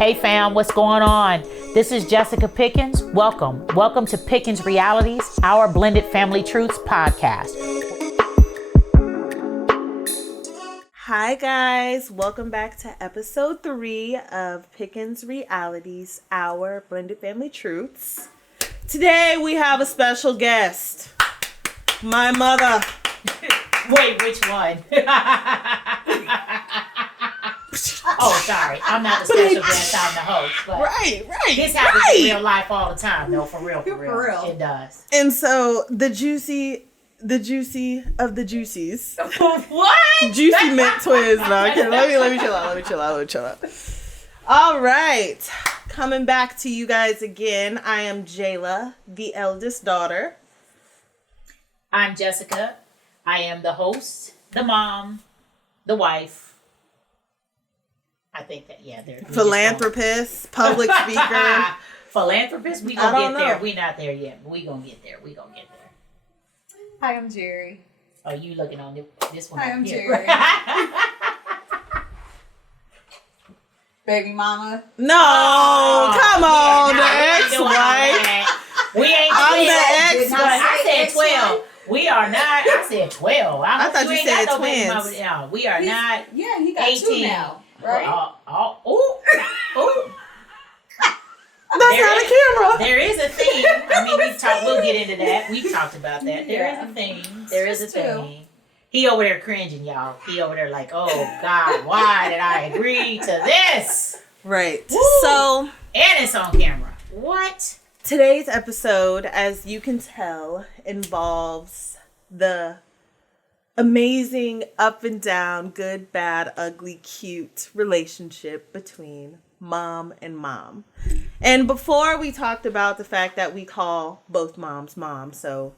Hey fam, what's going on? This is Jessica Pickens. Welcome to Pickens Realities, our Blended Family Truths podcast. Hi guys, welcome back to episode 3 of Pickens Realities, our Blended Family Truths. Today we have a special guest, my mother. Wait, which one? Oh, sorry. I'm not the special guest. I'm the host. But Right. this happens in real life all the time, though. For real. It does. And so the juicy of the juicies. What? Juicy mint twins. No, I can't. Let me chill out. All right. Coming back to you guys again. I am Jayla, the eldest daughter. I'm Jessica. I am the host, the mom, the wife. I think that, they're Philanthropist, public speaker. Philanthropist, we gonna get there. We not there yet, but we gonna get there. Hi, I'm Jeri. Oh, you looking on this one? Hi, I'm here. Jeri. Baby mama. No, come on, the ex-wife. We ain't I'm twins. the ex-wife. I said 12. We are not. I said 12. I thought you said twins. No, we are not. Yeah, he got 18 2 now, right? Ooh. That's not a camera. There is a thing. I mean, we'll get into that. We've talked about that. There is a thing. There is a thing. He over there cringing, y'all. He over there like, oh, God, why did I agree to this? Right. Woo. So, and it's on camera. What? Today's episode, as you can tell, involves the amazing up and down, good, bad, ugly, cute relationship between mom and mom. And before we talked about the fact that we call both moms mom, so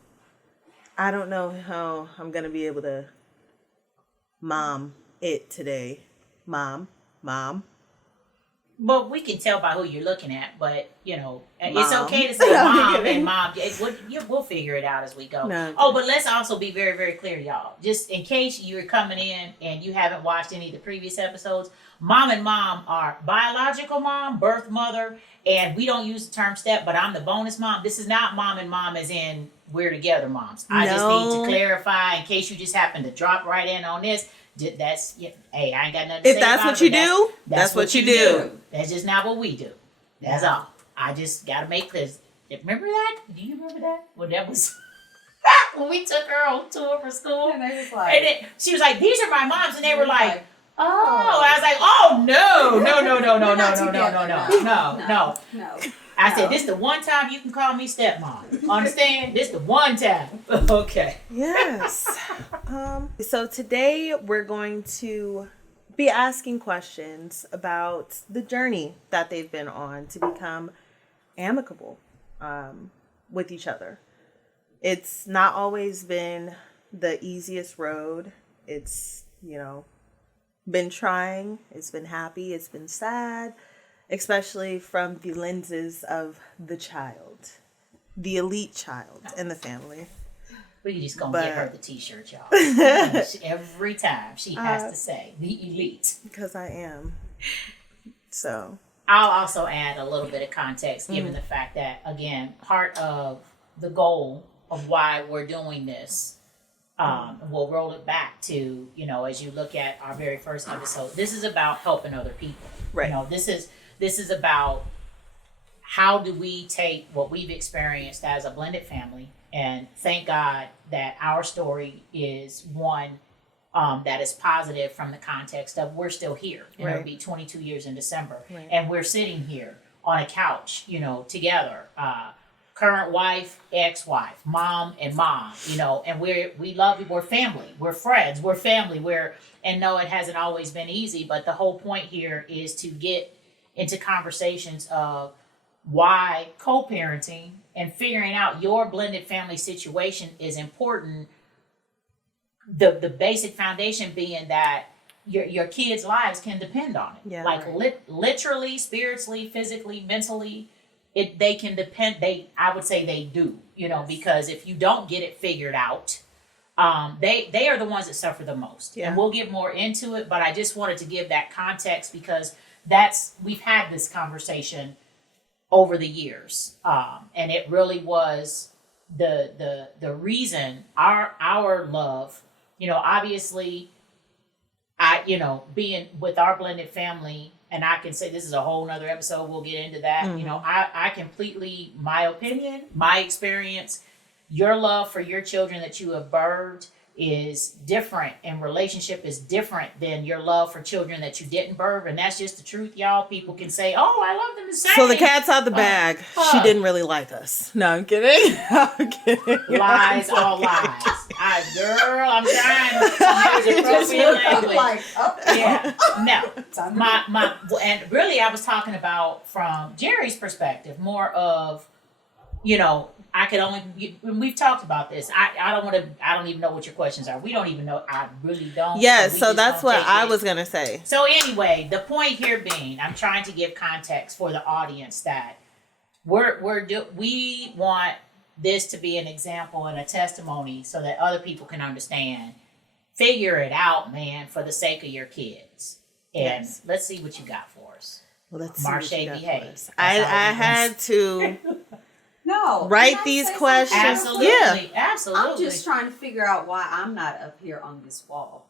I don't know how I'm going to be able to mom it today. Mom. But we can tell by who you're looking at, but, it's Mom. okay to say mom and mom. We'll figure it out as we go. No. Oh, but let's also be very, very clear, y'all. Just in case you're coming in and you haven't watched any of the previous episodes, mom and mom are biological mom, birth mother, and we don't use the term step, but I'm the bonus mom. This is not mom and mom as in we're together moms. I just need to clarify in case you just happen to drop right in on this. That's hey, I ain't got nothing to say. If that's what you do, that's what you do. That's just not what we do. That's all. I just gotta make this. Remember that? Do you remember that? Well, that was when we took her on tour for school. And they was like, and then she was like, "These are my moms," and they were like, "Oh." I was like, "Oh no. I said, this the one time you can call me stepmom. Understand? This the one time. Okay. Yes. So today we're going to be asking questions about the journey that they've been on to become amicable with each other. It's not always been the easiest road. It's, been trying. It's been happy. It's been sad. Especially from the lenses of the child, the elite child in the family. We just gonna get her the t-shirt, y'all. Every time she has to say the elite. Because I am. So. I'll also add a little bit of context given the fact that, again, part of the goal of why we're doing this, we'll roll it back to, as you look at our very first episode, this is about helping other people. Right. This is about how do we take what we've experienced as a blended family, and thank God that our story is one that is positive from the context of we're still here. And it'll be 22 years in December. Right. And we're sitting here on a couch, together. Current wife, ex-wife, mom and mom, and we love you. We're family. We're friends. We're family. And no, it hasn't always been easy, but the whole point here is to get into conversations of why co-parenting and figuring out your blended family situation is important. The basic foundation being that your kids' lives can depend on it. Yeah, literally, spiritually, physically, mentally, they can depend. I would say they do, because if you don't get it figured out, they are the ones that suffer the most. Yeah. And we'll get more into it, but I just wanted to give that context because we've had this conversation over the years, and it really was the reason our love. Obviously, being with our blended family, and I can say this is a whole nother episode. We'll get into that. I completely, my opinion, my experience, your love for your children that you have birthed is different, and relationship is different than your love for children that you didn't birth, and that's just the truth, y'all. People can say, "Oh, I love them the same." So the cat's out the bag. She didn't really like us. No, I'm kidding. I'm kidding. Lies, all lies. Girl, I'm trying to use appropriate language. Like, Yeah, no. My, and really, I was talking about from Jeri's perspective, more of, I could only. We've talked about this. I don't want to. I don't even know what your questions are. We don't even know. I really don't. Yes, so that's what I was gonna say. So anyway, the point here being, I'm trying to give context for the audience that we want this to be an example and a testimony so that other people can understand. Figure it out, man, for the sake of your kids. And let's see what you got for us. Well, let's Marche, see what you got behave. for us. I had to no. write Can I these say questions. something? Absolutely, Yeah. absolutely. I'm just trying to figure out why I'm not up here on this wall.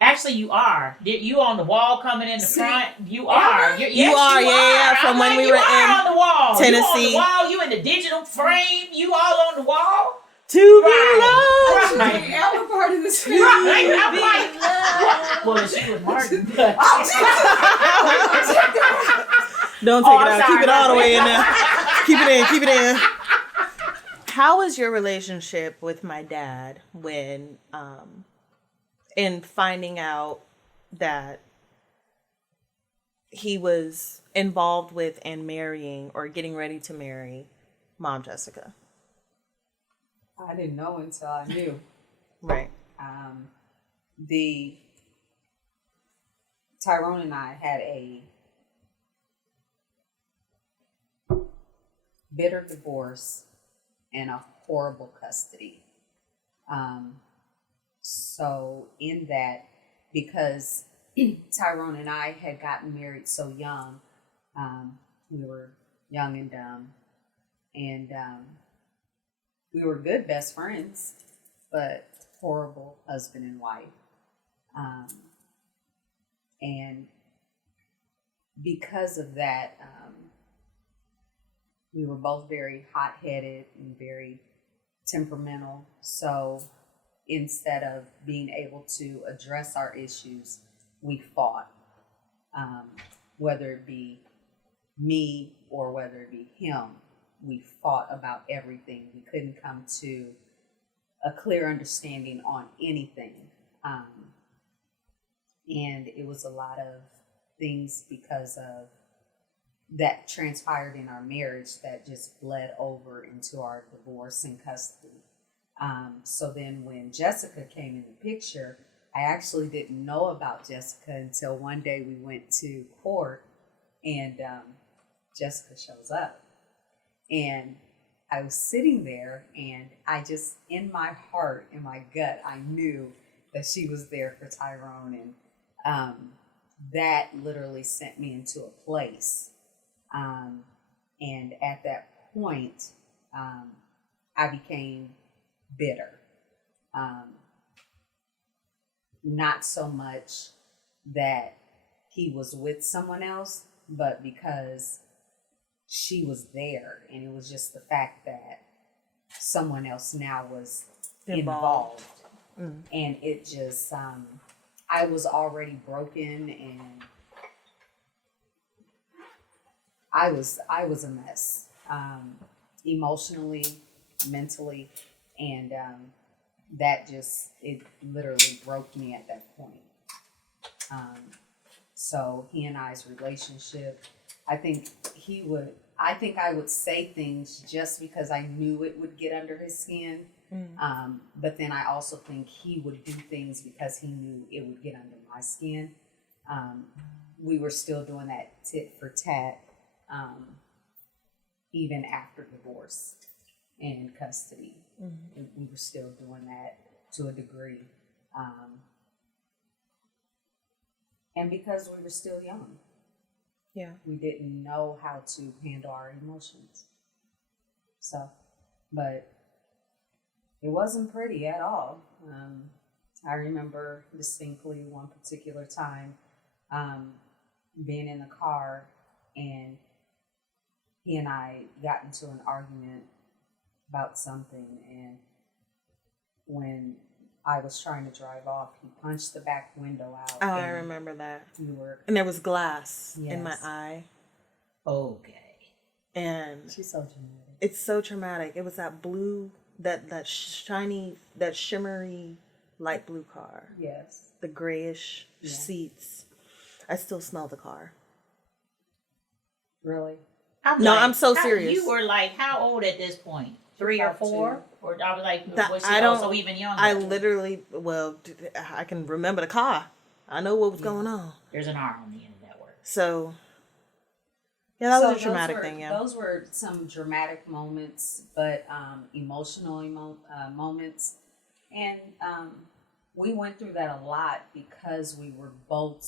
Actually, you are. You on the wall coming in the front. You Am I? are. You are, yeah. From I'm when like, we you were are in on the wall. Tennessee. You on the wall. You in the digital frame. You all on the wall. to be loved. Right. I'm a part of this family. Right. I'm like, well, she was Martin. But Don't take it out. sorry. Keep it all the way in there. Keep it in. Keep it in. How was your relationship with my dad when, in finding out that he was involved with and marrying or getting ready to marry Mom Jessica? I didn't know until I knew. Right. Tyrone and I had a bitter divorce and a horrible custody. So in that, because Tyrone and I had gotten married so young, we were young and dumb, and we were good best friends, but horrible husband and wife. And because of that, we were both very hot-headed and very temperamental. So instead of being able to address our issues, we fought, whether it be me or whether it be him. We fought about everything. We couldn't come to a clear understanding on anything. And it was a lot of things because of that transpired in our marriage that just bled over into our divorce and custody. So then when Jessica came in the picture, I actually didn't know about Jessica until one day we went to court and Jessica shows up. And I was sitting there and I just, in my heart, in my gut, I knew that she was there for Tyrone. And that literally sent me into a place. And at that point, I became bitter. Not so much that he was with someone else, but because she was there, and it was just the fact that someone else now was involved. Mm. And it just, I was already broken, and I was a mess, emotionally, mentally, and that just, it literally broke me at that point. So he and I's relationship, I think I would say things just because I knew it would get under his skin. Mm. But then I also think he would do things because he knew it would get under my skin. We were still doing that tit for tat, even after divorce and custody. Mm-hmm. We were still doing that to a degree. And because we were still young. Yeah. We didn't know how to handle our emotions. So, but it wasn't pretty at all. I remember distinctly one particular time being in the car, and he and I got into an argument about something, and when I was trying to drive off, he punched the back window out. Oh, I remember that. We were, And there was glass in my Yes. eye. Okay. And she's so dramatic. it's so traumatic. It was that blue, that shiny, that shimmery light blue car. Yes. The grayish Yeah. seats. I still smell the car. Really? No, I'm so serious. You were like, how old at this point? 3 or About 4? 2. Or I was like, That- was I she don't- also even younger? I literally, I can remember the car. I know what was going on. There's an R on the end of that word. So, yeah, that was a those traumatic were- thing, yeah. Those were some dramatic moments, but emotional moments. And we went through that a lot because we were both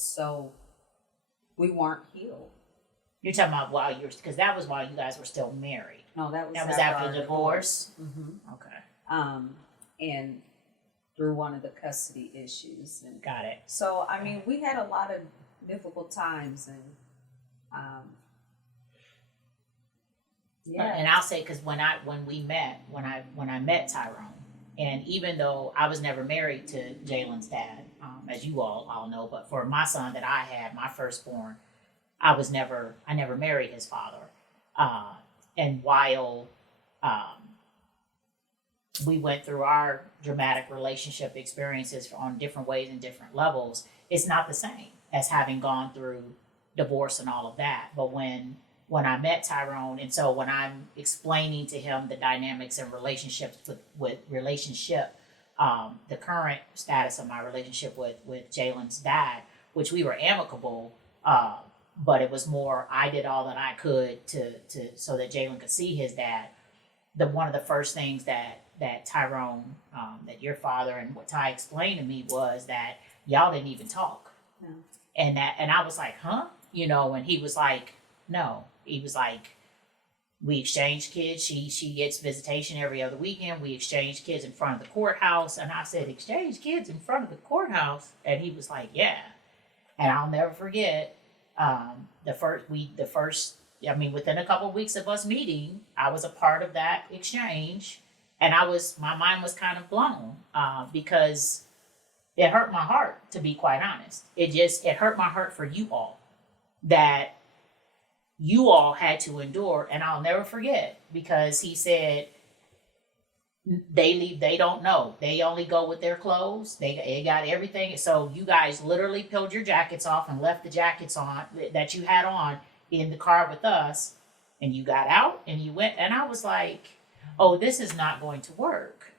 we weren't healed. You're talking about while you're, because that was while you guys were still married. No, that was after our the divorce? Mm-hmm. Okay. And through one of the custody issues. And Got it. so, I mean, we had a lot of difficult times, and And I'll say, because when I met Tyrone, and even though I was never married to Jalen's dad, as you all know, but for my son that I had, my firstborn, I never married his father. And while we went through our dramatic relationship experiences on different ways and different levels, it's not the same as having gone through divorce and all of that. But when I met Tyrone, and so when I'm explaining to him the dynamics and relationships with the current status of my relationship with Jalen's dad, which we were amicable, but it was more, I did all that I could to so that Jalen could see his dad. One of the first things that Tyrone, that your father and what Ty explained to me was that y'all didn't even talk. No. And I was like, huh? And he was like, no. He was like, we exchange kids. She gets visitation every other weekend. We exchange kids in front of the courthouse. And I said, exchange kids in front of the courthouse? And he was like, yeah. And I'll never forget, within a couple of weeks of us meeting, I was a part of that exchange. And my mind was kind of blown, because it hurt my heart, to be quite honest. It hurt my heart for you all, that you all had to endure. And I'll never forget, because he said, they don't know. They only go with their clothes. They got everything. So you guys literally peeled your jackets off and left the jackets on that you had on in the car with us. And you got out and you went. And I was like, oh, this is not going to work.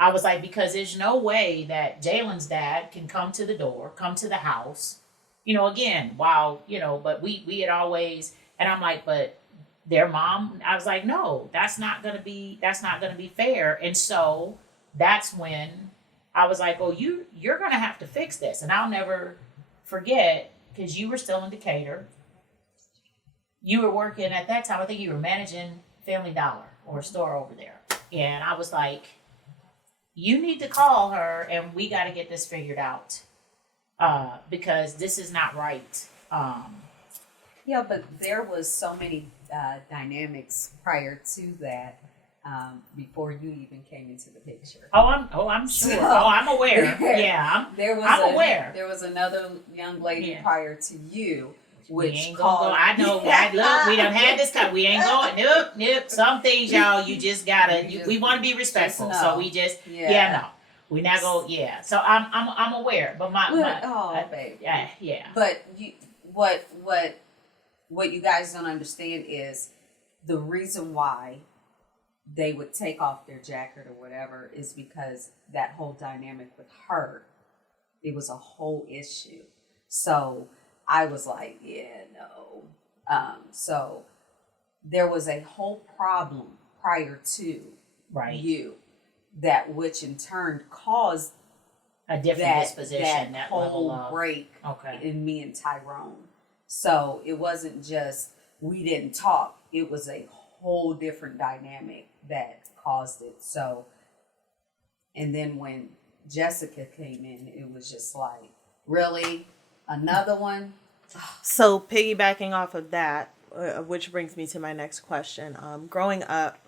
I was like, because there's no way that Jalen's dad can come to the house, again, but we had always, and I'm like, but their mom, I was like, no, that's not going to be fair. And so that's when I was like, oh, you're going to have to fix this. And I'll never forget, because you were still in Decatur. You were working at that time, I think you were managing Family Dollar or a store over there. And I was like, you need to call her and we got to get this figured out, because this is not right. Yeah, but there was so many dynamics prior to that, before you even came into the picture. I'm sure. I'm aware. Yeah, I'm aware. There was another young lady prior to you, which we ain't called. gonna go. I know. Look, we done had this time. We ain't going. Nope. Some things, y'all, you just gotta. We want to be respectful, so we just. No. We not go. Yeah. So I'm aware, but babe. Yeah. But what you guys don't understand is the reason why they would take off their jacket or whatever is because that whole dynamic with her, it was a whole issue. So I was like, yeah, no. So there was a whole problem prior to you, that which in turn caused a different disposition, that whole break Okay. in me and Tyrone. So it wasn't just we didn't talk, it was a whole different dynamic that caused it. So, and then when Jessica came in, it was just like, really? Another one? So piggybacking off of that, which brings me to my next question. Growing up,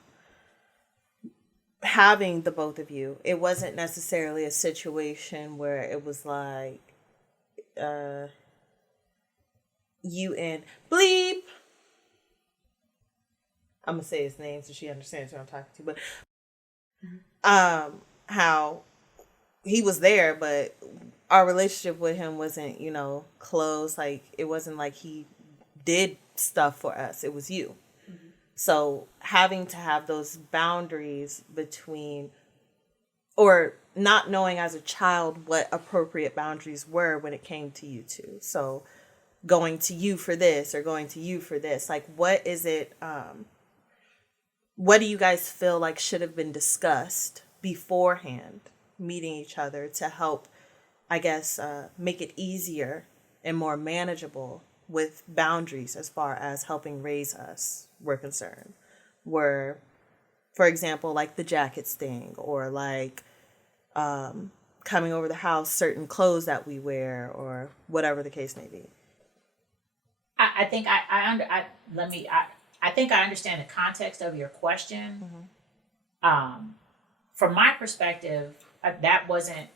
having the both of you, it wasn't necessarily a situation where it was like, you and bleep. I'm gonna say his name so she understands who I'm talking to, but how he was there, but our relationship with him wasn't, close. Like, it wasn't like he did stuff for us. It was you. Mm-hmm. So having to have those boundaries between, or not knowing as a child what appropriate boundaries were when it came to you two. So going to you for this or going to you for this, like, what is it, what do you guys feel like should have been discussed beforehand meeting each other to help, I guess, make it easier and more manageable with boundaries as far as helping raise us were concerned? Were, for example, like the jackets thing, or like coming over the house, certain clothes that we wear, or whatever the case may be. I think I think I understand the context of your question. Mm-hmm. From my perspective, that wasn't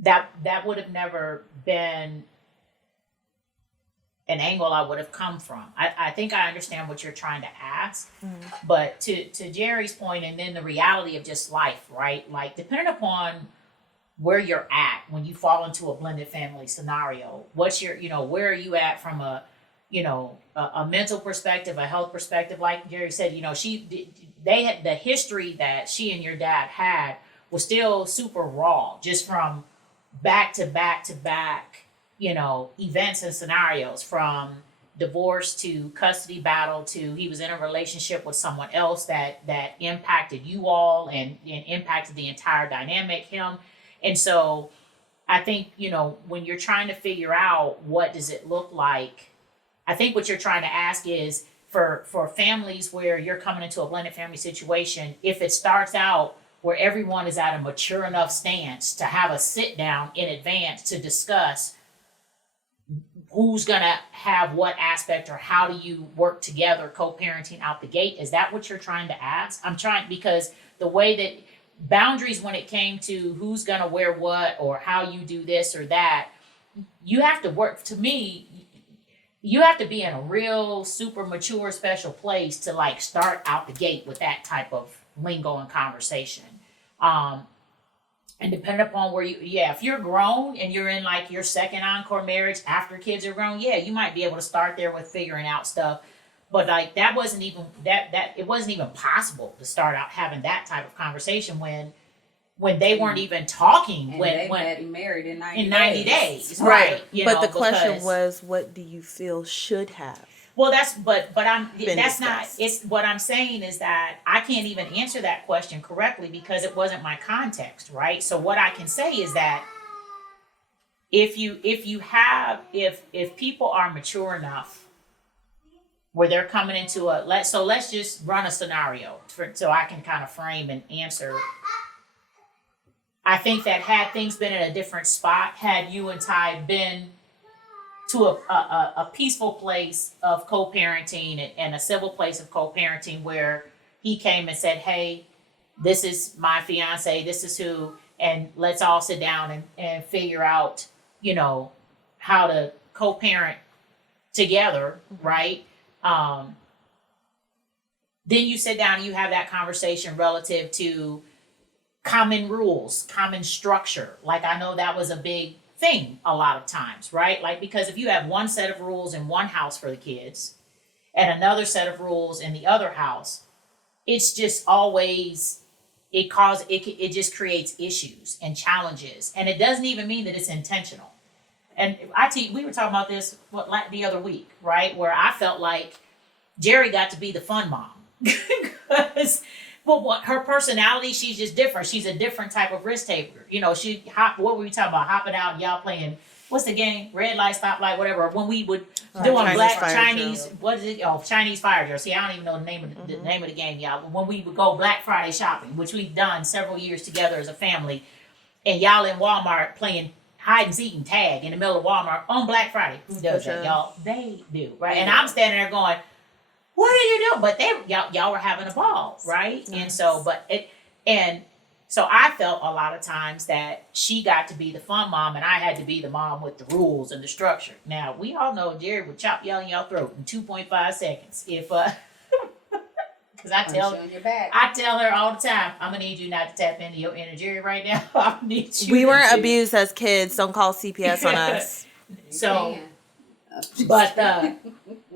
that would have never been an angle I would have come from. I think I understand what you're trying to ask, mm-hmm. but to Jeri's point, and then the reality of just life, right? Like, depending upon where you're at when you fall into a blended family scenario, what's your, where are you at from a mental perspective, a health perspective? Like Jeri said, they had the history that she and your dad had was still super raw, just from back to back to back, events and scenarios, from divorce to custody battle to he was in a relationship with someone else that impacted you all and impacted the entire dynamic, him. And so I think, when you're trying to figure out what does it look like, I think what you're trying to ask is for families where you're coming into a blended family situation, if it starts out where everyone is at a mature enough stance to have a sit down in advance to discuss who's going to have what aspect, or how do you work together co-parenting out the gate? Is that what you're trying to ask? I'm trying, because the way that boundaries, when it came to who's going to wear what or how you do this or that, you have to work, to me, you have to be in a real super mature special place to like start out the gate with that type of lingo and conversation. And depending upon where if you're grown and you're in like your second encore marriage after kids are grown, you might be able to start there with figuring out stuff. But like that wasn't even it wasn't even possible to start out having that type of conversation when they weren't even talking. And when they met married in 90 days. Right. But the question was, what do you feel should have? Well, that's not, discussed. it's what I'm saying is that I can't even answer that question correctly because it wasn't my context, right? So what I can say is that if people are mature enough where they're coming into let's just run a scenario so I can kind of frame and answer. I think that had things been in a different spot, had you and Ty been to a peaceful place of co-parenting and a civil place of co-parenting where he came and said, hey, this is my fiance, this is who, and let's all sit down and figure out, how to co-parent together, right? Then you sit down and you have that conversation relative to common rules, common structure. Like, I know that was a big thing a lot of times, right? Like, because if you have one set of rules in one house for the kids and another set of rules in the other house, it's just always, it just creates issues and challenges. And it doesn't even mean that it's intentional. And we were talking about this the other week, right? Where I felt like Jeri got to be the fun mom. Because, her personality, she's just different. She's a different type of risk taker. What were we talking about? Hopping out and y'all playing what's the game? Red light, stop light, whatever. When we would doing Chinese black fire Chinese, drill. what is it? Oh, Chinese fire drill. See, I don't even know the name of the name of the game, y'all. When we would go Black Friday shopping, which we've done several years together as a family, and y'all in Walmart playing hide and seek and tag in the middle of Walmart on Black Friday. Who does that, y'all? They do, right? And I'm standing there going, "What are you doing?" But y'all were having a ball, right? And so, so I felt a lot of times that she got to be the fun mom and I had to be the mom with the rules and the structure. Now, we all know Jeri would chop y'all in your throat in 2.5 seconds. If, because I tell her all the time, I'm going to need you not to tap into your inner Jeri right now. I need you. We weren't abused as kids. Don't call CPS on us. So, but,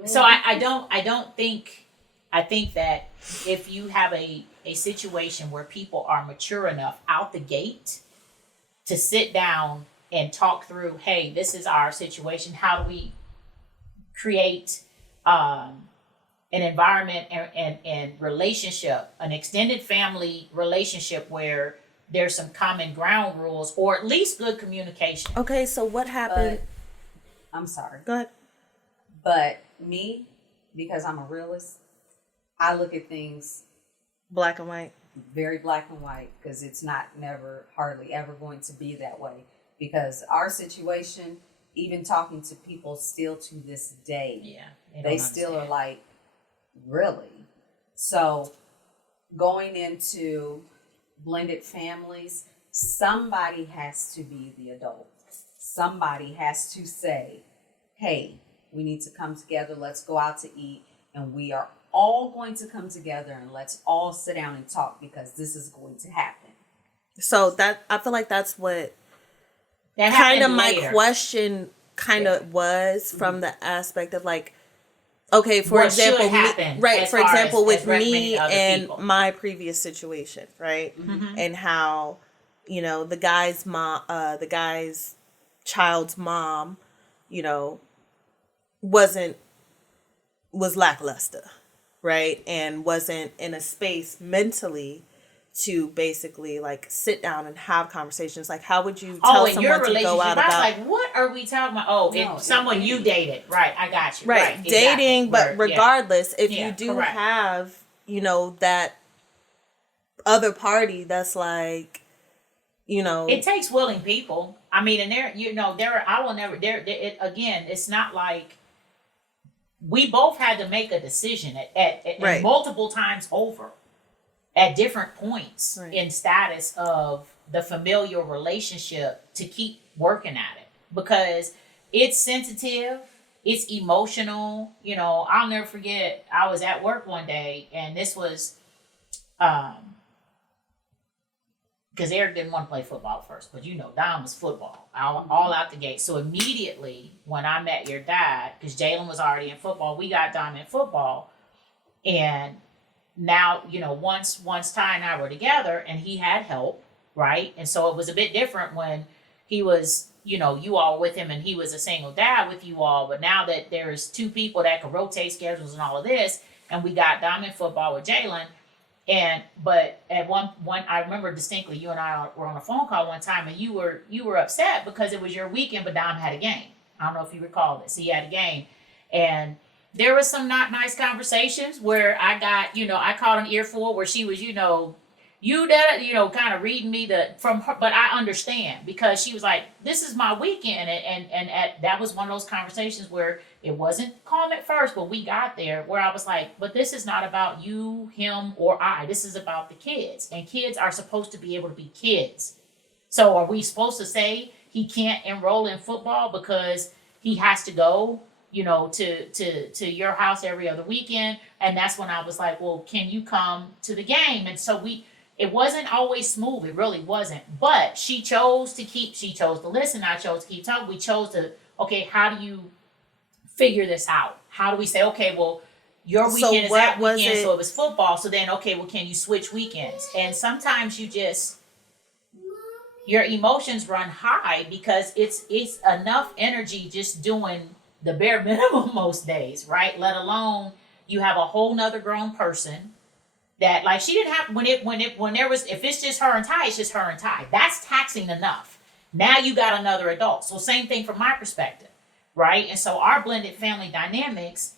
so I think that if you have a situation where people are mature enough out the gate to sit down and talk through, hey, this is our situation. How do we create an environment and relationship, an extended family relationship where there's some common ground rules or at least good communication. Okay, so what happened? I'm sorry. Go ahead. But me, because I'm a realist, I look at things Black and white. very black and white, because it's hardly ever going to be that way. Because our situation, even talking to people still to this day, they still are like, really? So going into blended families, somebody has to be the adult. Somebody has to say, hey, we need to come together. Let's go out to eat. And we are all going to come together and let's all sit down and talk, because this is going to happen. So that, I feel like that's what That kind of happened my later. question kind of was, from the aspect of like, okay, for What example, should happen right? as For far example, as with me recommending other and people. my previous situation, right? And how, you know, the guy's child's mom, you know, was lackluster, right? And wasn't in a space mentally to basically like sit down and have conversations. Like, how would you tell in your someone to relationship, go out I was about like, what are we talking about? Oh, No, it's someone you dated. Right, I got you. right, Exactly. dating, but Word, yeah. regardless, if Yeah, you do correct. have, you know, that other party that's like, you know, It takes willing people. I mean, and again, it's not like we both had to make a decision at Right. multiple times over at different points Right. in status of the familial relationship to keep working at it, because it's sensitive, it's emotional. You know, I'll never forget, I was at work one day and this was, because Eric didn't want to play football first, but you know, Dom was football all out the gate. So immediately when I met your dad, because Jalen was already in football, we got Dom in football. And now, you know, once Ty and I were together and he had help, right? And so it was a bit different when he was, you know, you all with him and he was a single dad with you all. But now that there's two people that could rotate schedules and all of this, and we got Dom in football with Jalen. But at one I remember distinctly, you and I were on a phone call one time, and you were upset because it was your weekend, but Dom had a game. I don't know if you recall this. He had a game, and there was some not nice conversations where I got, you know, I caught an earful where she was, kind of reading me from her, but I understand, because she was like, this is my weekend. And that was one of those conversations where it wasn't calm at first, but we got there where I was like, but this is not about you, him, or I. This is about the kids, and kids are supposed to be able to be kids. So are we supposed to say he can't enroll in football because he has to go, you know, to your house every other weekend? And that's when I was like, well, can you come to the game? And so it wasn't always smooth. It really wasn't. But she chose to listen. I chose to keep talking. We chose to, okay, how do you figure this out? How do we say, okay, well, your weekend is that weekend, so it was football. So then, okay, well, can you switch weekends? And sometimes your emotions run high because it's enough energy just doing the bare minimum most days, right? Let alone you have a whole nother grown person that, like, she didn't have, if it's just her and Ty, it's just her and Ty. That's taxing enough. Now you got another adult. So same thing from my perspective, right? And so our blended family dynamics,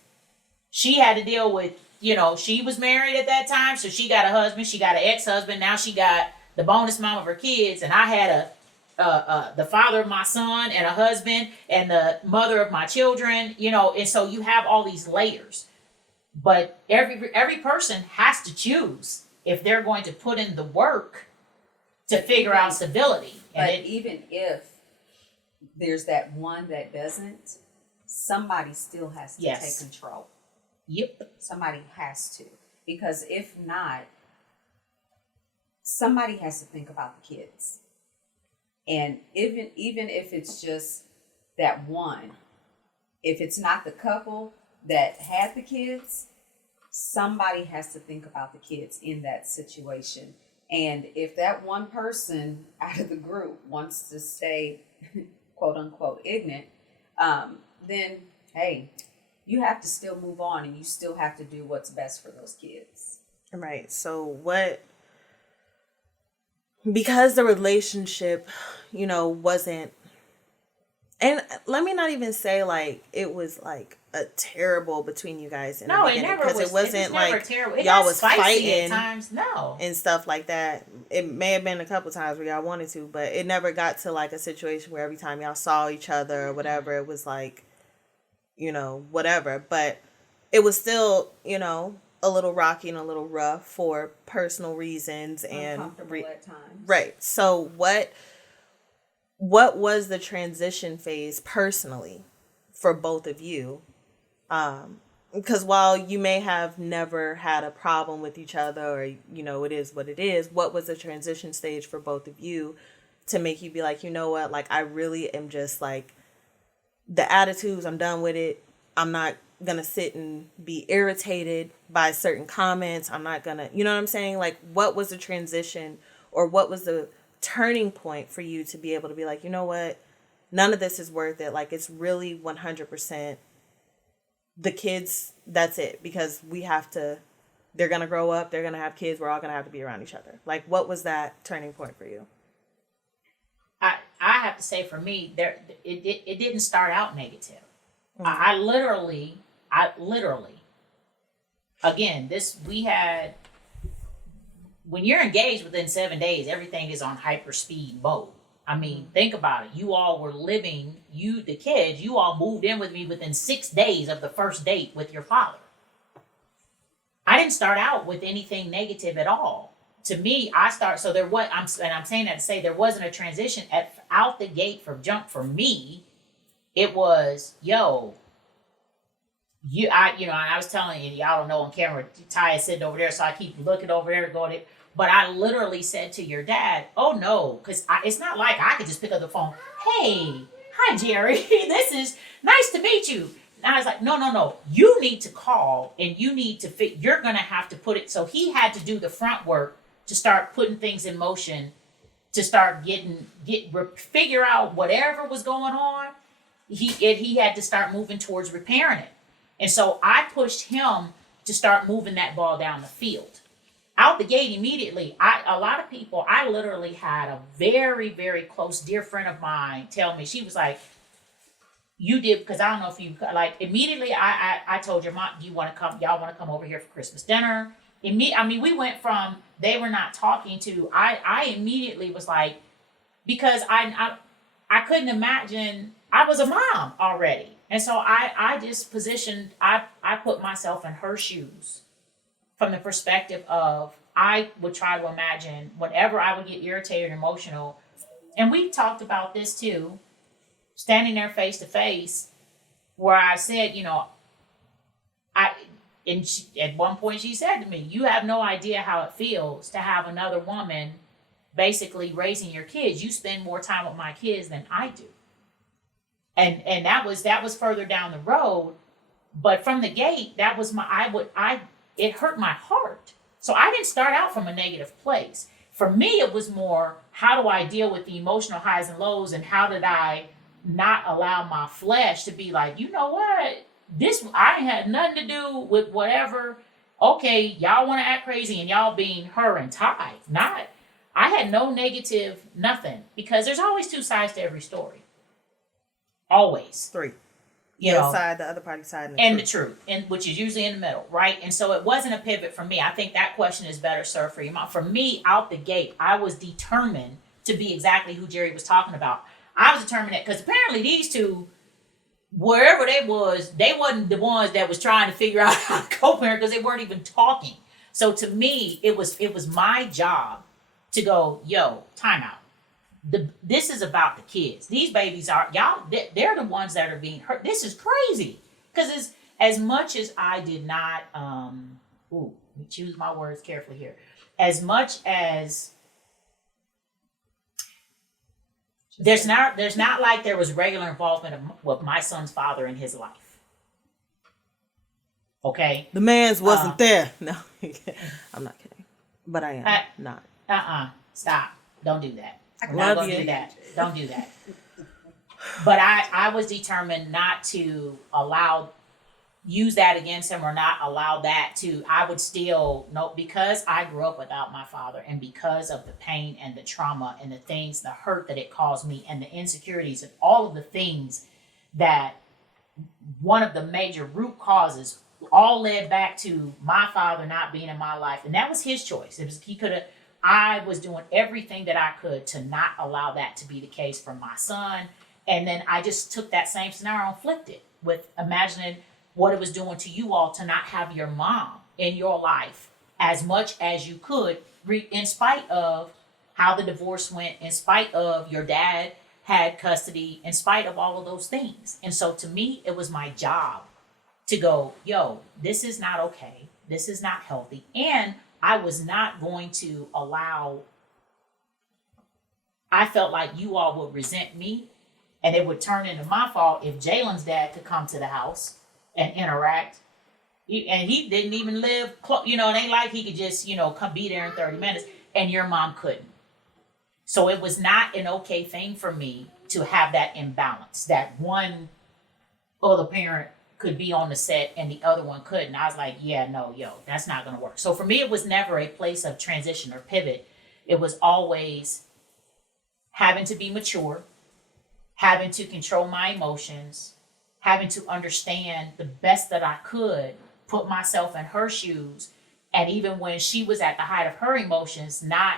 she had to deal with, she was married at that time, so she got a husband, she got an ex-husband, now she got the bonus mom of her kids, and I had the father of my son and a husband and the mother of my children, and so you have all these layers. But every person has to choose if they're going to put in the work to figure out civility. But even if there's that one that doesn't, somebody still has to take control. Yep. Somebody has to. Because if not, somebody has to think about the kids. And even if it's just that one, if it's not the couple that had the kids, somebody has to think about the kids in that situation. And if that one person out of the group wants to stay, quote unquote, ignorant, then, hey, you have to still move on and you still have to do what's best for those kids. Right. So because the relationship, wasn't, and let me not even say like it was like a terrible between you guys in the beginning, because it wasn't like terrible. y'all was fighting at times. No, and stuff like that. It may have been a couple times where y'all wanted to, but it never got to like a situation where every time y'all saw each other or whatever, it was like, whatever. But it was still, a little rocky and a little rough for personal reasons and uncomfortable at times. Right. So what was the transition phase personally for both of you? Because while you may have never had a problem with each other, or, it is what it is, what was the transition stage for both of you to make you be like, you know what, like, I really am just like, the attitudes, I'm done with it. I'm not going to sit and be irritated by certain comments. I'm not going to, you know what I'm saying? Like, what was the transition, or what was the turning point for you to be able to be like, you know what, none of this is worth it. Like, it's really 100% the kids, that's it, because they're going to grow up, they're going to have kids, we're all going to have to be around each other. Like, what was that turning point for you? I have to say, for me, it didn't start out negative. Mm-hmm. I literally, again, when you're engaged within 7 days, everything is on hyper speed mode. I mean, think about it. You all were living, the kids, you all moved in with me within 6 days of the first date with your father. I didn't start out with anything negative at all. To me, I'm saying that to say there wasn't a transition out the gate for me. It was, and I was telling you, y'all don't know on camera, Ty is sitting over there, so I keep looking over there going, but I literally said to your dad, oh no, because it's not like I could just pick up the phone. Hey, hi, Jeri. This is nice to meet you. And I was like, no. You need to call and you need to you're going to have to put it. So he had to do the front work to start putting things in motion, to start figure out whatever was going on. He had to start moving towards repairing it. And so I pushed him to start moving that ball down the field. Out the gate immediately, I literally had a very, very close dear friend of mine tell me, she was like, you did, because I don't know if you, like, immediately I told your mom, y'all want to come over here for Christmas dinner? We went from, they were not talking to, I immediately was like, because I couldn't imagine, I was a mom already. And so I just positioned, I put myself in her shoes from the perspective of, I would try to imagine whenever I would get irritated and emotional. And we talked about this too, standing there face to face, where I said, at one point she said to me, you have no idea how it feels to have another woman basically raising your kids. You spend more time with my kids than I do. And that was further down the road, but from the gate, that was it hurt my heart. So I didn't start out from a negative place. For me, it was more, how do I deal with the emotional highs and lows, and how did I not allow my flesh to be like, you know what? I had nothing to do with whatever. Okay, y'all want to act crazy and y'all being her and Ty. I had no negative, nothing, because there's always two sides to every story. Always. Three. You Your know, side, the other party's side, and the truth, and which is usually in the middle, right? And so it wasn't a pivot for me. I think that question is better served for your mom. For me, out the gate, I was determined to be exactly who Jeri was talking about. I was determined that because apparently these two, wherever they wasn't the ones that was trying to figure out how to co-parent because they weren't even talking. So to me, it was my job to go, yo, time out. This is about the kids. These babies are y'all. They're the ones that are being hurt. This is crazy because as much as I did not, let me choose my words carefully here. As much as there's not like there was regular involvement with my son's father in his life. Okay, the man's wasn't there. No, I'm not kidding, but I am not. Stop! Don't do that. I'm Love not gonna you. do that. Don't do that. But I was determined not to use that against him or not allow that to, I would still know, because I grew up without my father and because of the pain and the trauma and the things, the hurt that it caused me and the insecurities and all of the things that one of the major root causes all led back to my father not being in my life. And that was his choice. I was doing everything that I could to not allow that to be the case for my son. And then I just took that same scenario and flipped it with imagining what it was doing to you all to not have your mom in your life as much as you could, in spite of how the divorce went, in spite of your dad had custody, in spite of all of those things. And so to me, it was my job to go, yo, this is not okay. This is not healthy. And I was not going to allow, I felt like you all would resent me and it would turn into my fault if Jalen's dad could come to the house and interact. And he didn't even live close, it ain't like he could just, come be there in 30 minutes and your mom couldn't. So it was not an okay thing for me to have that imbalance, that one other parent could be on the set and the other one couldn't. I was like, yeah, no, that's not going to work. So for me, it was never a place of transition or pivot. It was always having to be mature, having to control my emotions, having to understand the best that I could, put myself in her shoes. And even when she was at the height of her emotions, not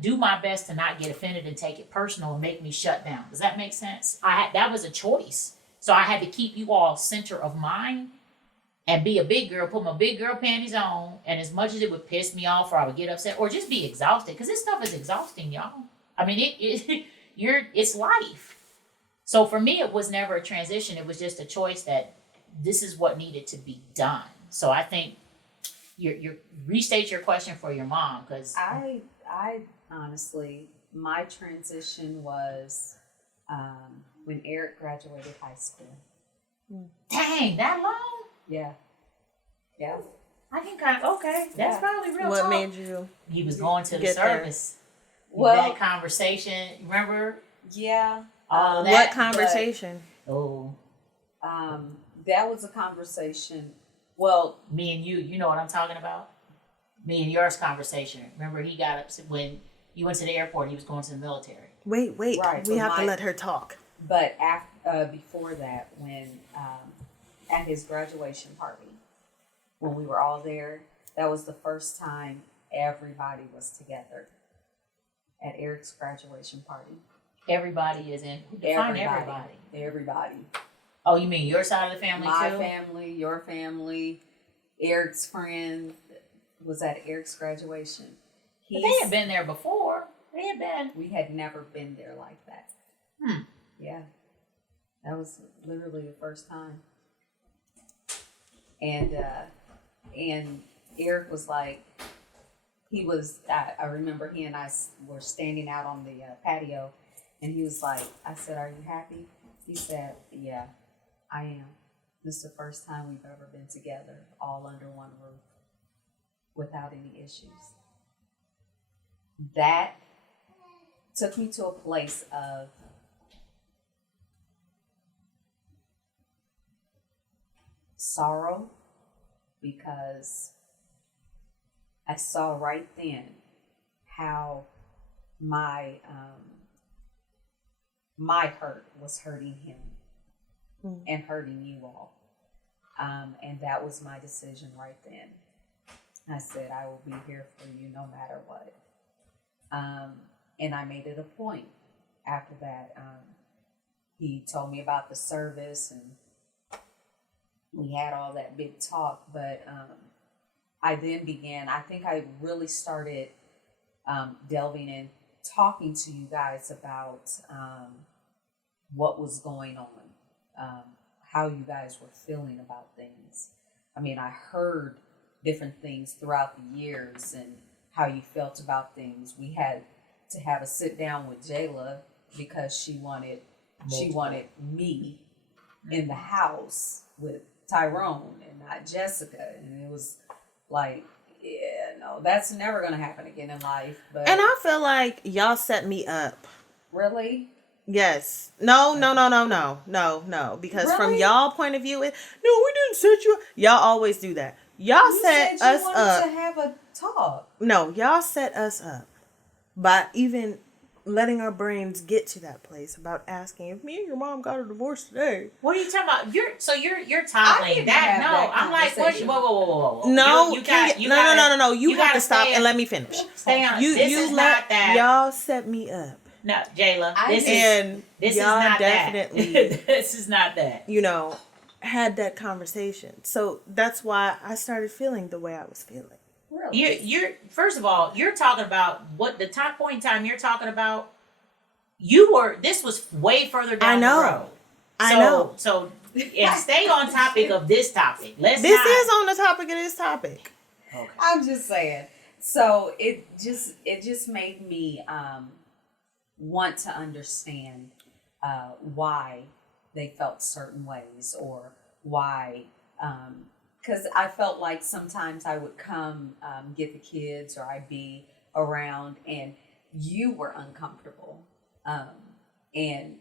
do my best to not get offended and take it personal and make me shut down. Does that make sense? That was a choice. So I had to keep you all center of mind and be a big girl, put my big girl panties on. And as much as it would piss me off or I would get upset or just be exhausted, because this stuff is exhausting, y'all. I mean, it's life. So for me, it was never a transition. It was just a choice that this is what needed to be done. So I think you restate your question for your mom, because I honestly, my transition was when Eric graduated high school. Dang, that long? Yeah. I can kind of, okay, that's probably real What talk. made you? He was going to the get there? service. Well, That conversation, remember? yeah. All of What that. conversation? Oh, That was a conversation. Well, me and you know what I'm talking about? Me and yours conversation. Remember, he got upset when you went to the airport, he was going to the military. Wait. Right, We but have to let her talk. but after, before that, when at his graduation party, when we were all there, that was the first time everybody was together at Eric's graduation party. Everybody is in. Define everybody. Everybody. Oh, you mean your side of the family My too? family, your family, Eric's friend was at Eric's graduation. But they had been there before. They had been. We had never been there like that. Yeah. That was literally the first time. And Eric was like, I remember he and I were standing out on the patio, and he was like, I said, "Are you happy?" He said, "Yeah, I am. This is the first time we've ever been together, all under one roof, without any issues." That took me to a place of sorrow, because I saw right then how my my hurt was hurting him and hurting you all. And that was my decision right then. I said, I will be here for you no matter what. And I made it a point after that. He told me about the service and we had all that big talk, but I then began, I think I really started delving in, talking to you guys about what was going on, how you guys were feeling about things. I mean, I heard different things throughout the years and how you felt about things. We had to have a sit down with Jayla because she wanted me in the house with Tyrone and not Jessica, and it was like, yeah, no, that's never gonna happen again in life. But And I feel like y'all set me up. really, Yes. No. Because from Really? y'all point of view, no, we didn't set you up. Y'all always do that. Y'all you set said you us wanted up. to have a talk. No, y'all set us up by even letting our brains get to that place about asking if me and your mom got a divorce today. What are you talking about? You're I toddling didn't that. have No, that I'm like, what? conversation. Whoa. No, you got no. You have gotta to stop stay and let me finish. Stay on. You This is let not that. y'all set me up. No, Jayla. And This y'all is not definitely, that. This is not that. had that conversation. So that's why I started feeling the way I was feeling. Really? You're first of all, you're talking about what the top point in time you're talking about. This was way further down the road. I know. So and stay on topic of this topic. This is on the topic of this topic. Okay. I'm just saying. So it just made me want to understand why they felt certain ways, or why, because I felt like sometimes I would come get the kids, or I'd be around and you were uncomfortable, and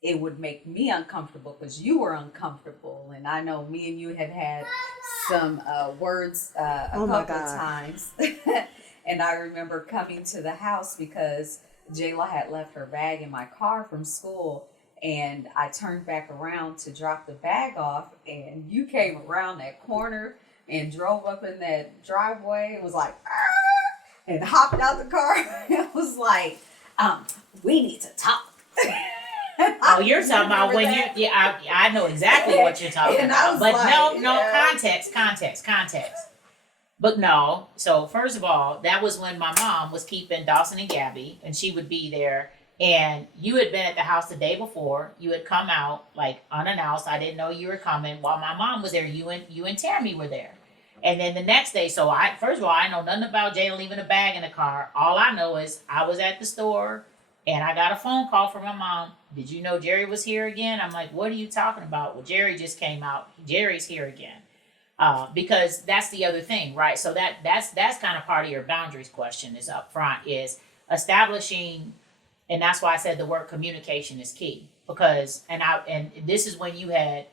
it would make me uncomfortable because you were uncomfortable. And I know me and you had some words a couple of times. And I remember coming to the house because Jayla had left her bag in my car from school. And I turned back around to drop the bag off. And you came around that corner and drove up in that driveway. It was like, "Arr!" and hopped out the car. It was like, we need to talk. Oh, you're talking about when you, yeah, I know exactly what you're talking about. But like, context. But no, so first of all, that was when my mom was keeping Dawson and Gabby, and she would be there. And you had been at the house the day before. You had come out like unannounced. I didn't know you were coming. While my mom was there, you and Tammy were there. And then the next day, so first of all, I know nothing about Jayla leaving a bag in the car. All I know is I was at the store and I got a phone call from my mom. Did you know Jeri was here again? I'm like, what are you talking about? Well, Jeri just came out. Jeri's here again. Because that's the other thing, right? So that's kind of part of your boundaries question is up front, is establishing, and that's why I said the word communication is key. Because and this is when you had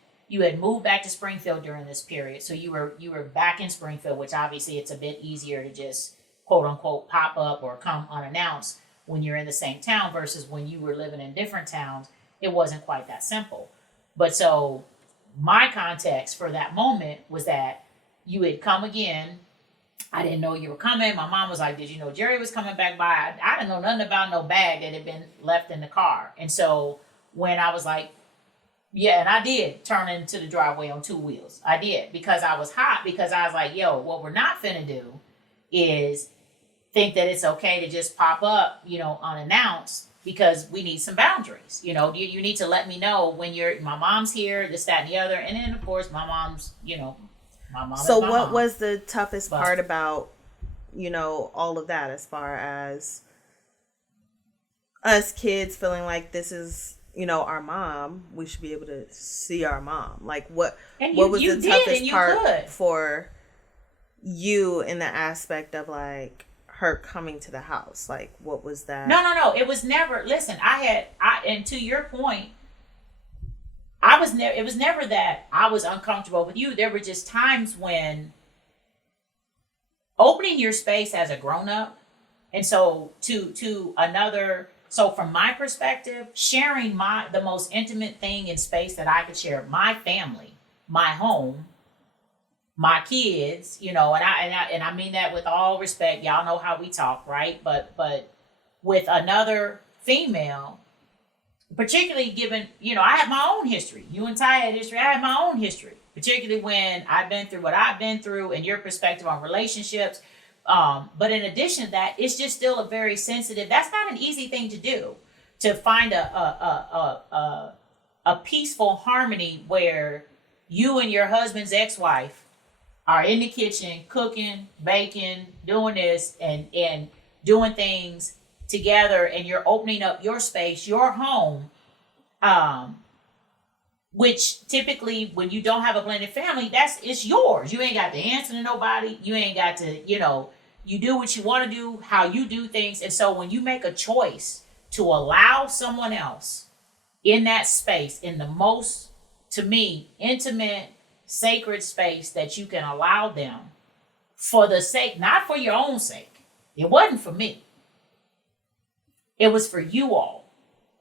moved back to Springfield during this period. So you were back in Springfield, which obviously it's a bit easier to just quote unquote pop up or come unannounced when you're in the same town versus when you were living in different towns. It wasn't quite that simple. But so my context for that moment was that you had come again. I didn't know you were coming. My mom was like, did you know Jeri was coming back by? I didn't know nothing about no bag that had been left in the car. And so when I was like, yeah, and I did turn into the driveway on two wheels. I did, because I was hot, because I was like, yo, what we're not finna do is think that it's okay to just pop up, unannounced, because we need some boundaries. You need to let me know when my mom's here, this, that, and the other. And then of course my mom's, my mom. So what was the toughest part about, all of that, as far as us kids feeling like this is, our mom, we should be able to see our mom? Like what was the toughest part for you in the aspect of like her coming to the house? Like what was that? No. It was never, listen, and to your point, it was never that I was uncomfortable with you. There were just times when opening your space as a grown-up And so so from my perspective, sharing the most intimate thing in space that I could share, my family, my home, my kids, and I mean that with all respect. Y'all know how we talk, right? But with another female, particularly given, I have my own history. You and Ty had history. I have my own history, particularly when I've been through what I've been through and your perspective on relationships. But in addition to that, it's just still a very sensitive. That's not an easy thing to do, to find a peaceful harmony where you and your husband's ex-wife are in the kitchen cooking, baking, doing this and doing things together, and you're opening up your space, your home, which typically when you don't have a blended family, it's yours. You ain't got to answer to nobody. You ain't got to, you do what you want to do, how you do things. And so when you make a choice to allow someone else in that space, in the most, to me, intimate, sacred space that you can allow them, for the sake, not for your own sake. It wasn't for me. It was for you all.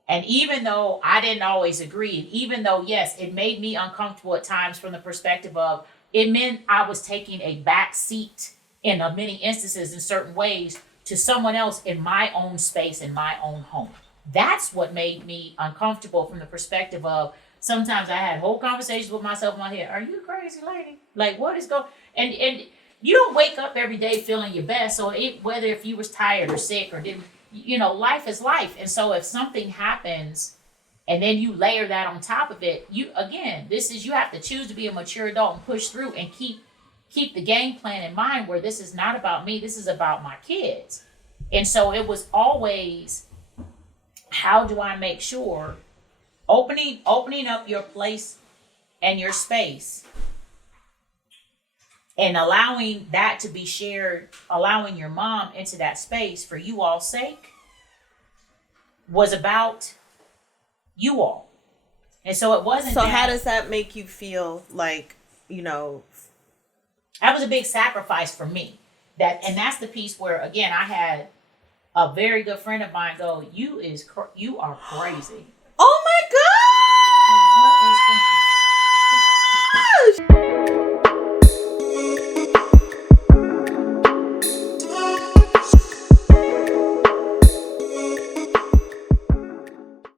And even though I didn't always agree, even though, yes, it made me uncomfortable at times from the perspective of, it meant I was taking a back seat in many instances, in certain ways, to someone else in my own space, in my own home. That's what made me uncomfortable from the perspective of, sometimes I had whole conversations with myself in my head. Are you a crazy lady? Like, what is going? And you don't wake up every day feeling your best. So whether if you was tired or sick or didn't, life is life. And so if something happens and then you layer that on top of it, you have to choose to be a mature adult and push through and keep the game plan in mind, where this is not about me, this is about my kids. And so it was always, how do I make sure opening up your place and your space and allowing that to be shared, allowing your mom into that space for you all's sake, was about you all. And so it wasn't. So how does that make you feel? Like, that was a big sacrifice for me. That's the piece where, again, I had a very good friend of mine go, you are crazy. Oh my God!